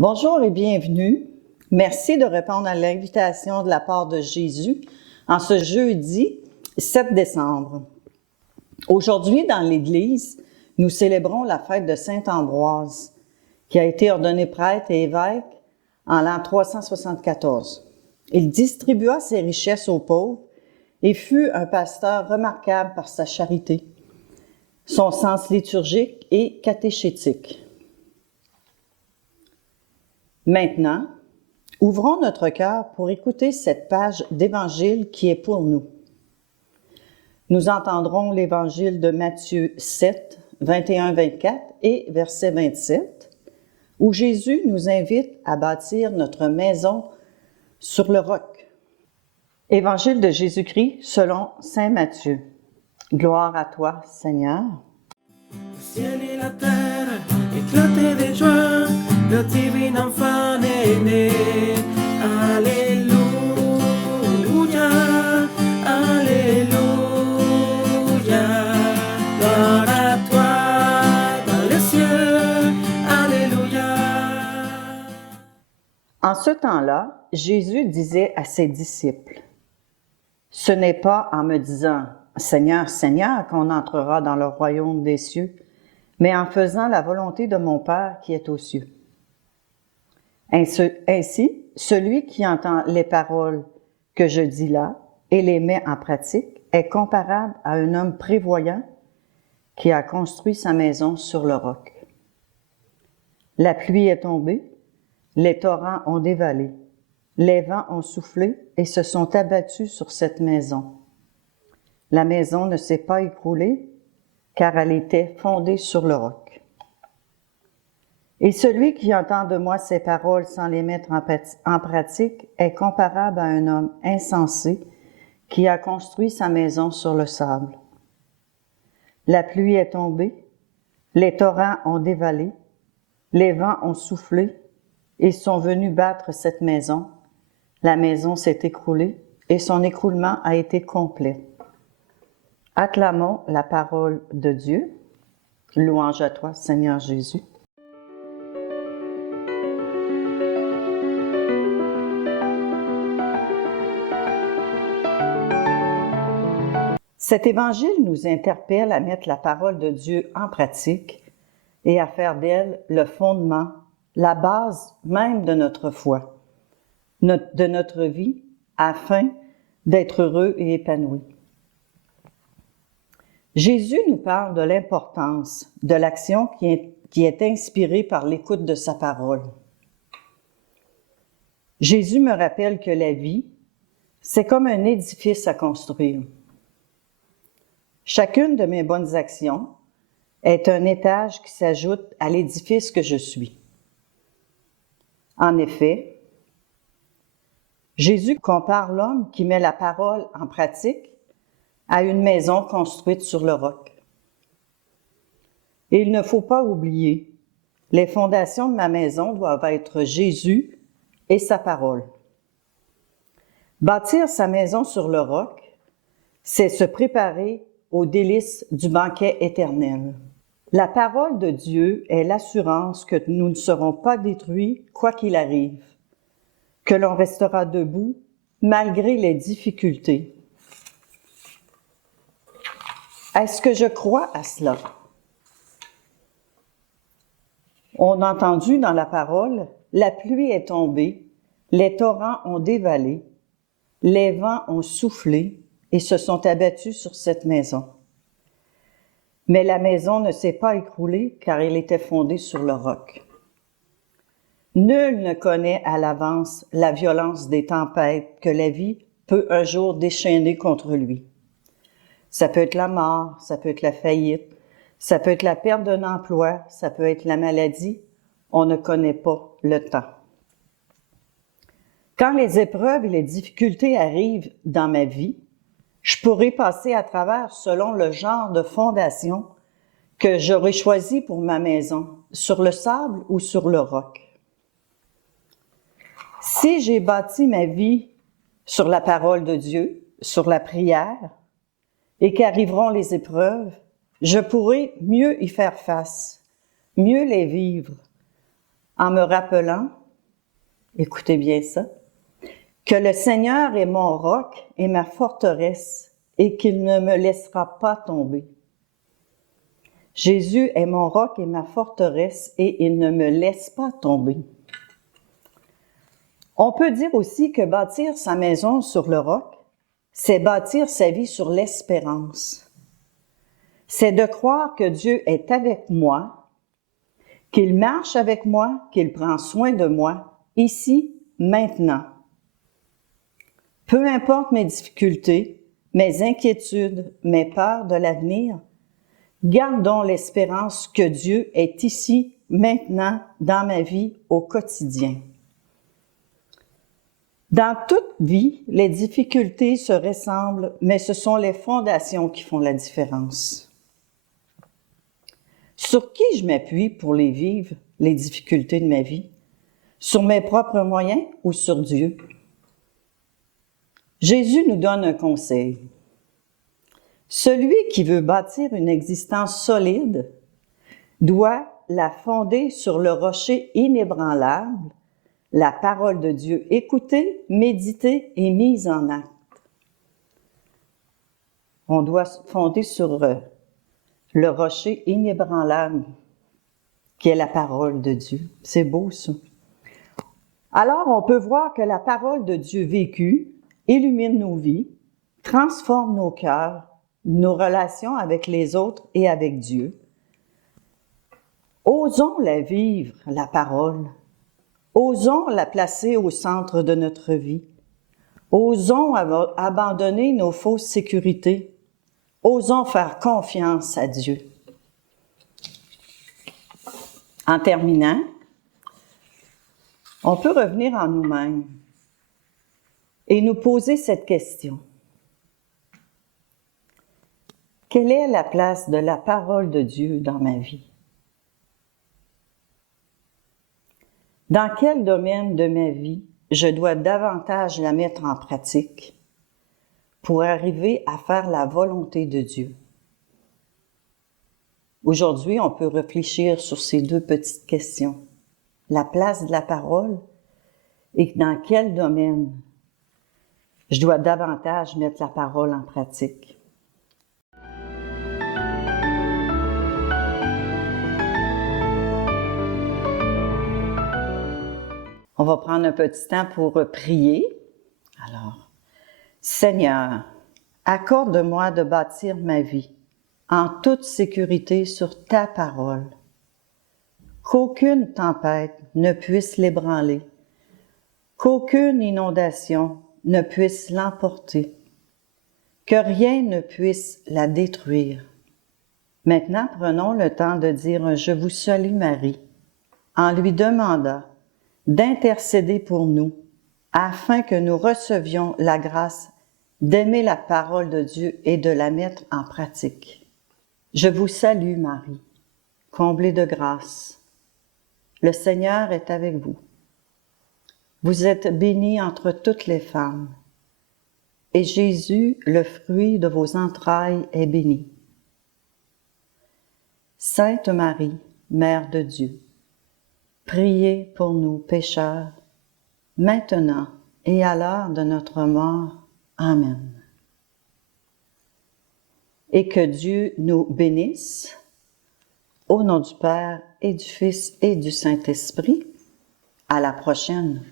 Bonjour et bienvenue. Merci de répondre à l'invitation de la part de Jésus en ce jeudi 7 décembre. Aujourd'hui, dans l'Église, nous célébrons la fête de Saint Ambroise, qui a été ordonné prêtre et évêque en l'an 374. Il distribua ses richesses aux pauvres et fut un pasteur remarquable par sa charité, son sens liturgique et catéchétique. Maintenant, ouvrons notre cœur pour écouter cette page d'Évangile qui est pour nous. Nous entendrons l'Évangile de Matthieu 7, 21-24 et verset 27, où Jésus nous invite à bâtir notre maison sur le roc. Évangile de Jésus-Christ selon saint Matthieu. Gloire à toi, Seigneur. Le ciel et la terre éclataient de joie, le divin enfant est né. Alléluia, Alléluia. Gloire à toi dans les cieux, Alléluia. En ce temps-là, Jésus disait à ses disciples, « Ce n'est pas en me disant « Seigneur, Seigneur » qu'on entrera dans le royaume des cieux, mais en faisant la volonté de mon Père qui est aux cieux. » Ainsi, celui qui entend les paroles que je dis là et les met en pratique est comparable à un homme prévoyant qui a construit sa maison sur le roc. La pluie est tombée, les torrents ont dévalé, les vents ont soufflé et se sont abattus sur cette maison. La maison ne s'est pas écroulée, car elle était fondée sur le roc. Et celui qui entend de moi ces paroles sans les mettre en pratique est comparable à un homme insensé qui a construit sa maison sur le sable. La pluie est tombée, les torrents ont dévalé, les vents ont soufflé et sont venus battre cette maison. La maison s'est écroulée et son écroulement a été complet. Acclamons la parole de Dieu. Louange à toi, Seigneur Jésus. Cet évangile nous interpelle à mettre la parole de Dieu en pratique et à faire d'elle le fondement, la base même de notre foi, de notre vie, afin d'être heureux et épanoui. Jésus nous parle de l'importance de l'action qui est inspirée par l'écoute de sa parole. Jésus me rappelle que la vie, c'est comme un édifice à construire. Chacune de mes bonnes actions est un étage qui s'ajoute à l'édifice que je suis. En effet, Jésus compare l'homme qui met la parole en pratique à une maison construite sur le roc. Et il ne faut pas oublier, les fondations de ma maison doivent être Jésus et sa parole. Bâtir sa maison sur le roc, c'est se préparer aux délices du banquet éternel. La parole de Dieu est l'assurance que nous ne serons pas détruits quoi qu'il arrive, que l'on restera debout malgré les difficultés. Est-ce que je crois à cela? On a entendu dans la parole, la pluie est tombée, les torrents ont dévalé, les vents ont soufflé et se sont abattus sur cette maison. Mais la maison ne s'est pas écroulée car elle était fondée sur le roc. Nul ne connaît à l'avance la violence des tempêtes que la vie peut un jour déchaîner contre lui. Ça peut être la mort, ça peut être la faillite, ça peut être la perte d'un emploi, ça peut être la maladie. On ne connaît pas le temps. Quand les épreuves et les difficultés arrivent dans ma vie, je pourrai passer à travers selon le genre de fondation que j'aurai choisi pour ma maison, sur le sable ou sur le roc. Si j'ai bâti ma vie sur la parole de Dieu, sur la prière, et qu'arriveront les épreuves, je pourrai mieux y faire face, mieux les vivre, en me rappelant, écoutez bien ça, que le Seigneur est mon roc et ma forteresse et qu'il ne me laissera pas tomber. Jésus est mon roc et ma forteresse et il ne me laisse pas tomber. On peut dire aussi que bâtir sa maison sur le roc, c'est bâtir sa vie sur l'espérance. C'est de croire que Dieu est avec moi, qu'il marche avec moi, qu'il prend soin de moi, ici, maintenant. Peu importe mes difficultés, mes inquiétudes, mes peurs de l'avenir, gardons l'espérance que Dieu est ici, maintenant, dans ma vie, au quotidien. Dans toute vie, les difficultés se ressemblent, mais ce sont les fondations qui font la différence. Sur qui je m'appuie pour les vivre, les difficultés de ma vie? Sur mes propres moyens ou sur Dieu? Jésus nous donne un conseil. Celui qui veut bâtir une existence solide doit la fonder sur le rocher inébranlable, la parole de Dieu écoutée, méditée et mise en acte. On doit fonder sur le rocher inébranlable qui est la parole de Dieu. C'est beau ça. Alors on peut voir que la parole de Dieu vécue illumine nos vies, transforme nos cœurs, nos relations avec les autres et avec Dieu. Osons la vivre, la parole. Osons la placer au centre de notre vie. Osons abandonner nos fausses sécurités. Osons faire confiance à Dieu. En terminant, on peut revenir en nous-mêmes et nous poser cette question. Quelle est la place de la parole de Dieu dans ma vie? Dans quel domaine de ma vie je dois davantage la mettre en pratique pour arriver à faire la volonté de Dieu? Aujourd'hui, on peut réfléchir sur ces deux petites questions. La place de la parole et dans quel domaine je dois davantage mettre la parole en pratique. On va prendre un petit temps pour prier. Alors, Seigneur, accorde-moi de bâtir ma vie en toute sécurité sur ta parole. Qu'aucune tempête ne puisse l'ébranler, qu'aucune inondation ne puisse l'emporter, que rien ne puisse la détruire. Maintenant, prenons le temps de dire un « Je vous salue Marie » en lui demandant d'intercéder pour nous, afin que nous recevions la grâce d'aimer la parole de Dieu et de la mettre en pratique. Je vous salue, Marie, comblée de grâce. Le Seigneur est avec vous. Vous êtes bénie entre toutes les femmes, et Jésus, le fruit de vos entrailles, est béni. Sainte Marie, Mère de Dieu, priez pour nous pécheurs, maintenant et à l'heure de notre mort. Amen. Et que Dieu nous bénisse, au nom du Père et du Fils et du Saint-Esprit. À la prochaine.